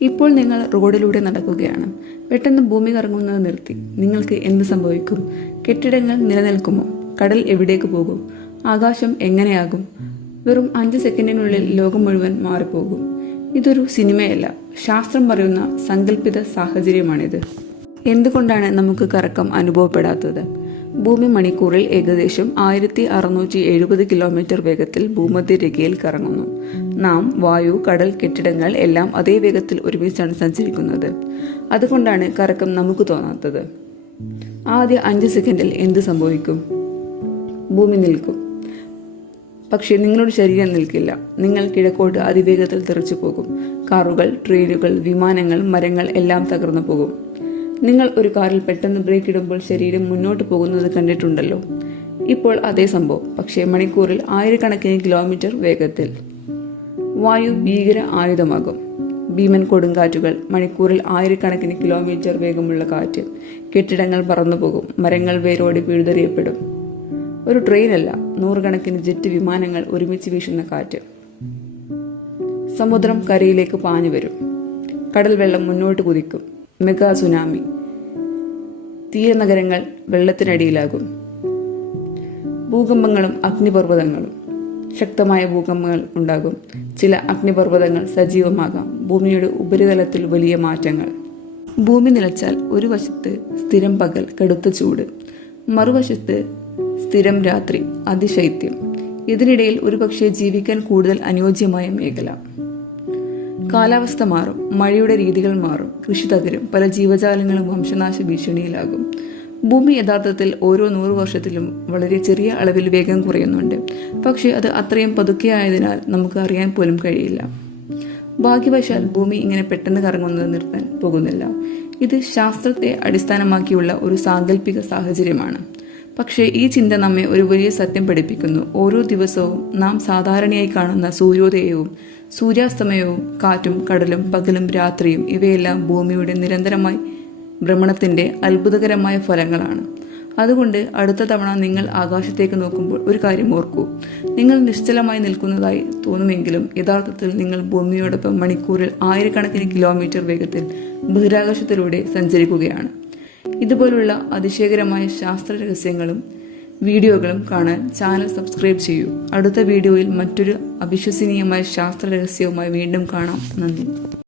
ഇപ്പോൾ നിങ്ങൾ റോഡിലൂടെ നടക്കുകയാണ്. പെട്ടെന്ന് ഭൂമി കറങ്ങുന്നത് നിർത്തി. നിങ്ങൾക്ക് എന്ത് സംഭവിക്കും? കെട്ടിടങ്ങൾ നിലനിൽക്കുമോ? കടൽ എവിടേക്ക് പോകും? ആകാശം എങ്ങനെയാകും? വെറും 5 സെക്കൻഡിനുള്ളിൽ ലോകം മുഴുവൻ മാറിപ്പോകും. ഇതൊരു സിനിമയല്ല, ശാസ്ത്രം പറയുന്ന സങ്കല്പിത സാഹചര്യമാണിത്. എന്തുകൊണ്ടാണ് നമുക്ക് കറക്കം അനുഭവപ്പെടാത്തത്? ഭൂമി മണിക്കൂറിൽ ഏകദേശം 1670 കിലോമീറ്റർ വേഗത്തിൽ ഭൂമധ്യരേഖയിൽ കറങ്ങുന്നു. നാം, വായു, കടൽ, കെട്ടിടങ്ങൾ എല്ലാം അതേ വേഗത്തിൽ ഒരുമിച്ചാണ് സഞ്ചരിക്കുന്നത്. അതുകൊണ്ടാണ് കറക്കം നമുക്ക് തോന്നാത്തത്. ആദ്യ 5 സെക്കൻഡിൽ എന്ത് സംഭവിക്കും? ഭൂമി നിൽക്കും. പക്ഷേ നിങ്ങളുടെ ശരീരം നിൽക്കില്ല. നിങ്ങൾ കിഴക്കോട്ട് അതിവേഗത്തിൽ തെറിച്ചു പോകും. കാറുകൾ, ട്രെയിനുകൾ, വിമാനങ്ങൾ, മരങ്ങൾ എല്ലാം തകർന്നു പോകും. നിങ്ങൾ ഒരു കാറിൽ പെട്ടെന്ന് ബ്രേക്ക് ഇടുമ്പോൾ ശരീരം മുന്നോട്ട് പോകുന്നത് കണ്ടിട്ടുണ്ടല്ലോ. ഇപ്പോൾ അതേ സംഭവം, പക്ഷേ മണിക്കൂറിൽ ആയിരക്കണക്കിന് കിലോമീറ്റർ വേഗത്തിൽ. വായു ഭീകര ആയുധമാകും. ഭീമൻ കൊടുങ്കാറ്റുകൾ, മണിക്കൂറിൽ ആയിരക്കണക്കിന് കിലോമീറ്റർ വേഗമുള്ള കാറ്റ്. കെട്ടിടങ്ങൾ പറന്നുപോകും. മരങ്ങൾ വേരോടെ പിഴുതെറിയപ്പെടും. ഒരു ട്രെയിനല്ല, 100 കണക്കിന് ജെറ്റ് വിമാനങ്ങൾ ഒരുമിച്ച് വീശുന്ന കാറ്റ്. സമുദ്രം കരയിലേക്ക് പാഞ്ഞു വരും. കടൽ വെള്ളം മുന്നോട്ട് കുതിക്കും. Mega tsunami. തീരനഗരങ്ങൾ വെള്ളത്തിനടിയിലാകും. ഭൂകമ്പങ്ങളും അഗ്നിപർവ്വതങ്ങളും. ശക്തമായ ഭൂകമ്പങ്ങൾ ഉണ്ടാകും. ചില അഗ്നിപർവ്വതങ്ങൾ സജീവമാകാം. ഭൂമിയുടെ ഉപരിതലത്തിൽ വലിയ മാറ്റങ്ങൾ. ഭൂമി നിലച്ചാൽ ഒരു വശത്ത് സ്ഥിരം പകൽ, കടുത്ത ചൂട്. മറുവശത്ത് സ്ഥിരം രാത്രി, അതിശൈത്യം. ഇതിനിടയിൽ ഒരുപക്ഷെ ജീവിക്കാൻ കൂടുതൽ അനുയോജ്യമായ മേഖല. കാലാവസ്ഥ മാറും. മഴയുടെ രീതികൾ മാറും. കൃഷി തകരും. പല ജീവജാലങ്ങളും വംശനാശ ഭീഷണിയിലാകും. ഭൂമി യഥാർത്ഥത്തിൽ ഓരോ 100 വർഷത്തിലും വളരെ ചെറിയ അളവിൽ വേഗം കുറയുന്നുണ്ട്. പക്ഷേ അത് അത്രയും പതുക്കെയായതിനാൽ നമുക്ക് അറിയാൻ പോലും കഴിയില്ല. ഭാഗ്യവശാൽ ഭൂമി ഇങ്ങനെ പെട്ടെന്ന് കറങ്ങുന്നത് നിർത്താൻ പോകുന്നില്ല. ഇത് ശാസ്ത്രത്തെ അടിസ്ഥാനമാക്കിയുള്ള ഒരു സാങ്കല്പിക സാഹചര്യമാണ്. പക്ഷേ ഈ ചിന്ത നമ്മെ ഒരു വലിയ സത്യം പഠിപ്പിക്കുന്നു. ഓരോ ദിവസവും നാം സാധാരണയായി കാണുന്ന സൂര്യോദയവും സൂര്യാസ്തമയവും, കാറ്റും കടലും പകലും രാത്രിയും ഇവയെല്ലാം ഭൂമിയുടെ നിരന്തരമായ ഭ്രമണത്തിന്റെ അത്ഭുതകരമായ ഫലങ്ങളാണ്. അതുകൊണ്ട് അടുത്ത തവണ നിങ്ങൾ ആകാശത്തേക്ക് നോക്കുമ്പോൾ ഒരു കാര്യം ഓർക്കൂ. നിങ്ങൾ നിശ്ചലമായി നിൽക്കുന്നതായി തോന്നുമെങ്കിലും യഥാർത്ഥത്തിൽ നിങ്ങൾ ഭൂമിയോടൊപ്പം മണിക്കൂറിൽ ആയിരക്കണക്കിന് കിലോമീറ്റർ വേഗത്തിൽ ബഹിരാകാശത്തിലൂടെ സഞ്ചരിക്കുകയാണ്. ഇതുപോലുള്ള അതിശയകരമായ ശാസ്ത്ര രഹസ്യങ്ങളും വീഡിയോകളും കാണാൻ ചാനൽ സബ്സ്ക്രൈബ് ചെയ്യൂ. അടുത്ത വീഡിയോയിൽ മറ്റൊരു അവിശ്വസനീയമായ ശാസ്ത്ര രഹസ്യവുമായി വീണ്ടും കാണാം. നന്ദി.